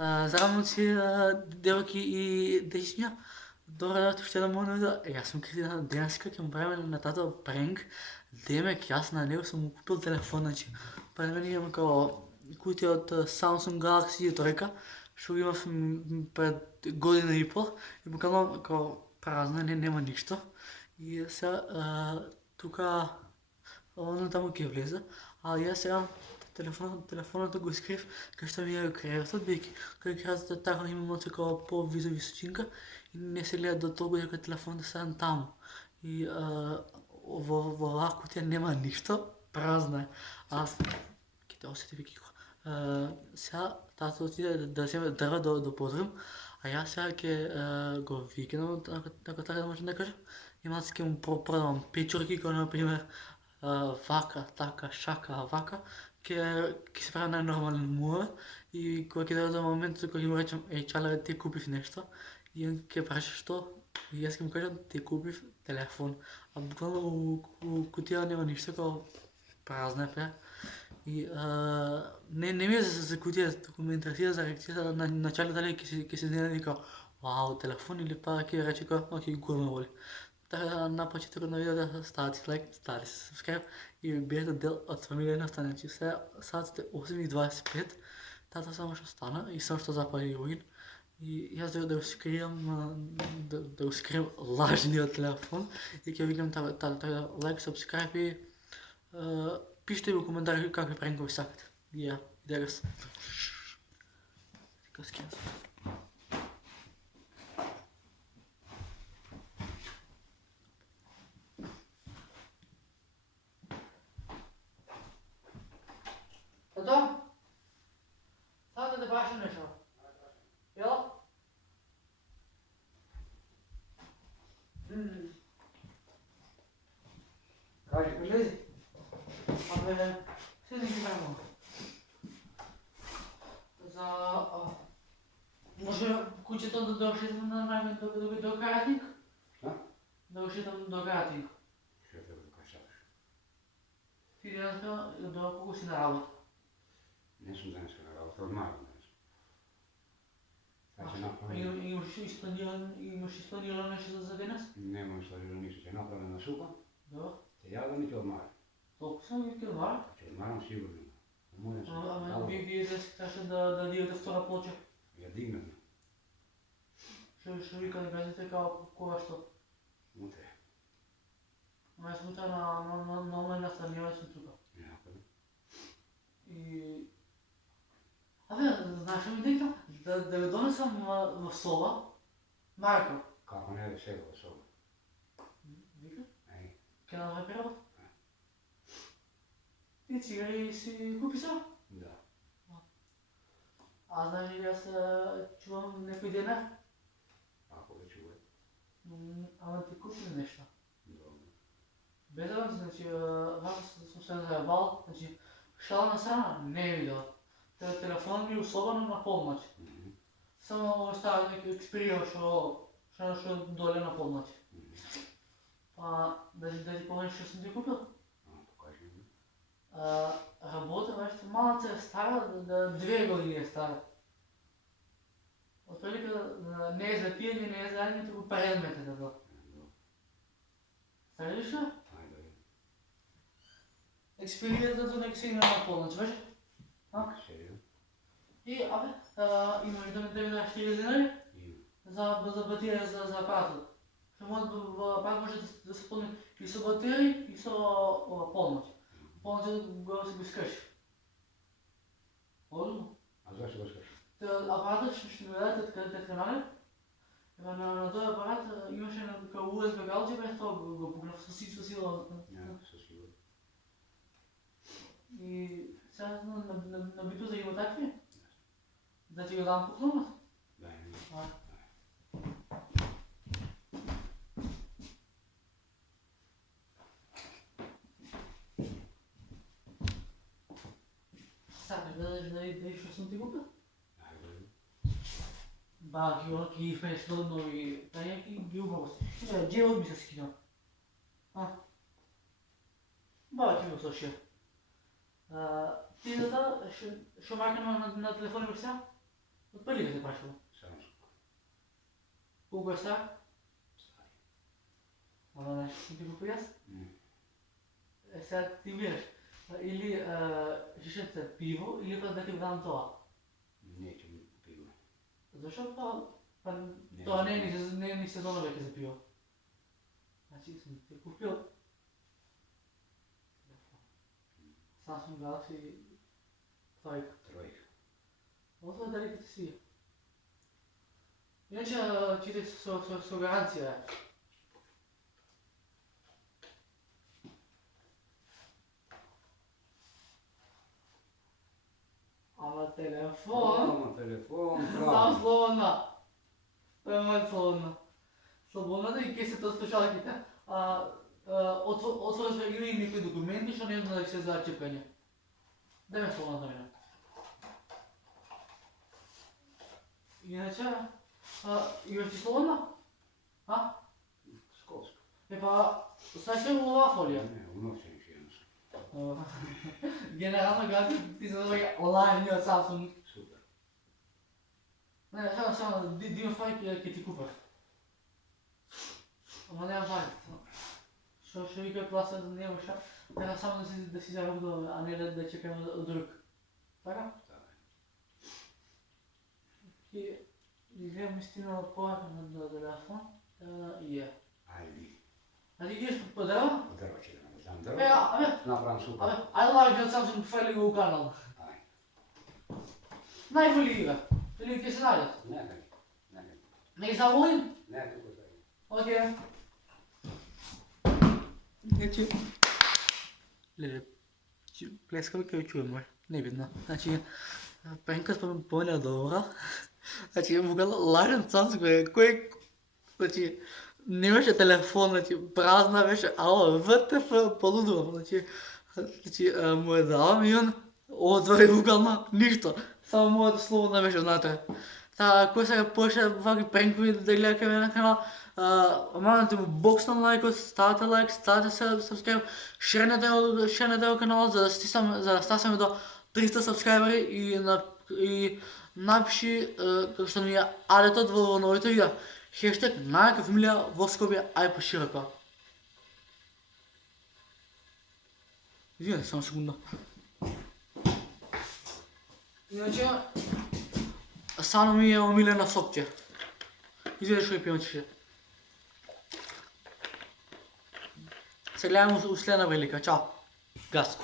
Заравно си делки и днешния. Добре, да ще да мога да... Аз съм критина днес как им правим на тата пренк. Демек, аз на него съм му купил телефон, значи. При мен имам като кутия от Samsung Galaxy тройка, ще го има пред година и пол и буквално като празна, няма нищо. И сега тук он там ги влезе, а я сега телефона да го изкрив, къща ми е кревата, бейки, къде кревата така има такова по-виза височинка и не се гледа до толкова, дека телефон да седам там. И в кутия няма нищо, празна е. Аз, ките усети ви кико. Сега тата отиде да вземе дърва да поздравим, а я сега ке го викнам, ако така да може да кажа. Има аз ке му продавам печурки, като например вака, така, шака, вака, ке се прави най-нормален муа и кога ке дойде до момента, кога му речем, ей, чале, ти купив нещо, и он ке прави що, и аз ке му кажам, ти купив телефон. А буквално у кутия няма нищо, като празна е. И не ми е за кутия, тук ме интересира за реакцията на начале дали ке се знае вика, вау, телефон или пак ке рече, окей, гурме воли. Така напочите на видео да ставате лайк, ставате subscribe и бидете дел от фамилия на Станечи. Сега сте 8:25, тата само ще стана и само ще запали логин. И аз да го скрием, да го скрием лажния телефон и ќе видим така лайк, subscribe и пишете ми коментари какви пренкови сакате. И да се. Така скрием. Тато? Тато да баш нещо. Jel? Кажи, Влези. Абе, седни ги време. За... Може кучето да дошли на време до каратник? Šta? Да дошли до каратник. Ще те го докажаваш. Ти днеска до колко си на работа? Не съм днес на работа, отмарам днес. Сега ще направим... Имаш изпланирано нещо за денес? Нямам сложено нищо. Ще направим на супа. Да. Те ядам и ти отмарам. Толкова съм ги килмар. Ще отмарам сигурно. Уморен съм. Ама вие днес трябваше да дигате втора плоча. Я дигнем. Ще вика да газите кога що. Утре. Ама аз утре на онлайн настаняване съм тук. Яко. И... Абе, знаеш ли ми декна? Да ви донесам в Сола. Марко. Како не е сега особа. Вика? Ей. Ке направи работа? Ти цигари си купи са? Да. Аз знаеш ли аз чувам някой дена? Ако да чуе. Ама ти купи ли нещо? Добре. Без да значи, аз съм се заебал, значи, шала на страна не е видео. Телефон ми особено на полноć. Само остава neki експирия, що доле на полноć. Да ти помниш, що съм ти купил? Покажи ми. Работа, баща, малъца е стара, 2 години е стара. Отприлика не е за пиене, не е за ядене, тук предмет е това. Стали ли що? Айде. Експирията до нека си на полноć, беше? Сериозно? И, имаш да ми даш 1000 динари? Има. За батерия за апаратът. Пак може да се пълни и со батерии, и со полноć. Полноć го си го скъш. Озно? А защо го скажеш? Апаратът ще ми даде те канали. На този апарат имаше на USB галче, без това го пукнах със сила. Няма, със сигурно. И сега на битуза има такви? Да ти го дам по клонът? Дай ми. Сакаш да видиш що съм ти купил? Айде. Ба, ги вместо нови, ги убаво си. Джевът ми се скинал. Ба, ти го слушай. Ти да, ще марка на телефона ми сега? Отпали къде пашва. Самско. Колко е стар? Стар. Ама нещо съм ти го прияс. М. Сега ти вираш. Или ще пиво, или пък да ти го дам това. Neće mi pivo. Защо това? Не, Това не. не е ни сезона веќе за пиво. Значи съм ти купил. Samsung Galaxy тройка. Trojka. Вот е дали като си. Иначе читай с гаранция. Ама телефон. Ама телефон, Сам право. слободна. Той е моят слободна. Слободната и кесето от слушалките. Отворя сме и никои документи, що не е да се за чепкане. Дай ме слободната мина. Иначе, имаш ти слободна? А? Školsko. E pa, sad će u ova folija. Ne, unosim še jedno. Generalno gledati, ti se zove online nije od Samsung. Super. Ne, samo, di imaš stvari koje ti kupaš. Ама няма важно. Що ще вика пласа да не имаш, трябва само да си заробил, а не да чекаме от друг. Така? Tako je. И гледам истина повече на телефон. И е. Ajde. А ти идеш по дърва? Drvo će da nam znam Абе, drvo. абе, Napravim super. абе, айде лайк от Samsung файли го канал. Ajde. Най-воли игра. Или ти се найдат. Nekaj. Nekaj. Не заволим? Nekaj ko zai. Окей. Значи... Леле, плескаме къде чуем, не видно. Значи, пенката по-не добра. Значи, лажен Samsung, кой... Значи, нямаше телефон, значи, празна беше, ало, ВТФ, по-лудо, значи, му е дала и он отвори Google, нищо, само моето слово беше внатре. Кой сега почне ваги пренкови да гледа към една канал, мамете му боксна лайк, ставате subscribe, шернете го канала, за да стасаме до 300 subscriberi и напиши, како што ми е адетот во новите видеа. Хештег најака фамилија во скоби ај пошироко. Извинете, само секунда. Иначе, само ми е омилена сокче. Извинете што ја пијам чеше. Се гледаме у следна велика. Чао. Газ.